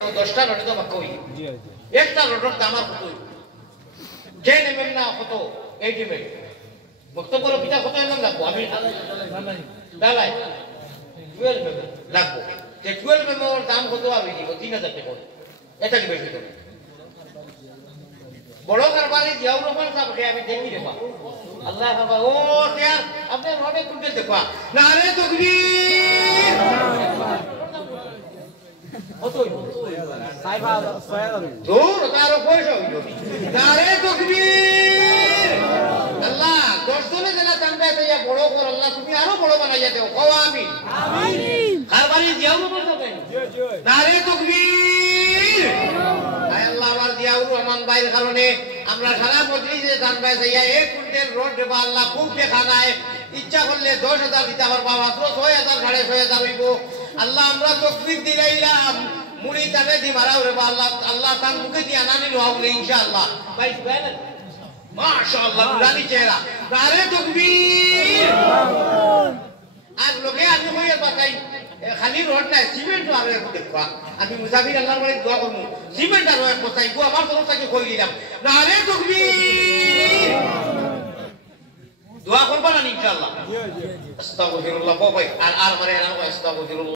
10টা রড তো বাক্য হই একটা রডর দাম কত যে নেবেন না কত এই দিবেন বক্তব্য পিতা কত এমন লাগবো আমি ডালাই 12 মেমো লাগবো যে 12 মেমোর দাম কত আমি দিব 3000 টাকা এটা কি বেশি করে বড় কারবারি জিয়াউর রহমান সাহেবকে আমি দেখি রে বাবা আল্লাহ বাবা ও তিয়ার আপনি রডে কুইন্টাল দেখবা নারে তাকবীর কত সাইবা দূর তারও পয়সা হইল নারে তাকবীর আল্লাহ 10 জনে যেন চান্দা দিয়া বড় কর আল্লাহ তুমি আরো বড় বানাইয়া দাও কও আমিন আমিন কারবারি জিয়াউর রহমান সাহেব নারে তাকবীর আয় আল্লাহ আমার জিয়াউর রহমান ভাইয়ের কারণে আমরা সারা মজলিসে জানবা যাইয়া 1 কুইন্টাল রড দেবা আল্লাহ খুব দেখা নাই ইচ্ছা করলে 10000 দিতে পারবা মাত্র 6000 6500 হইব আল্লাহ আমরা তাকবীর দিলাইলাম মুড়ি তানে দি মারাও রে আল্লাহ আল্লাহ তার মুখে দি আনানি লওলে ইনশাআল্লাহ ভাই সুবহান মাশাআল্লাহ নুরানি চেহারা নারে তাকবীর আজ লোকে আমি কইয়া বাতাই খালি রড নাই সিমেন্ট আর দেখবা আমি মুসাফির আল্লাহর বাড়ি দোয়া করব সিমেন্ট আর এক কথাই গো আমার তরফ থেকে কই দিলাম নারে তাকবীর দোয়া করবা না ইনশাআল্লাহ আস্তাগফিরুল্লাহ ভাই আর মানে আস্তাগফিরুল্লাহ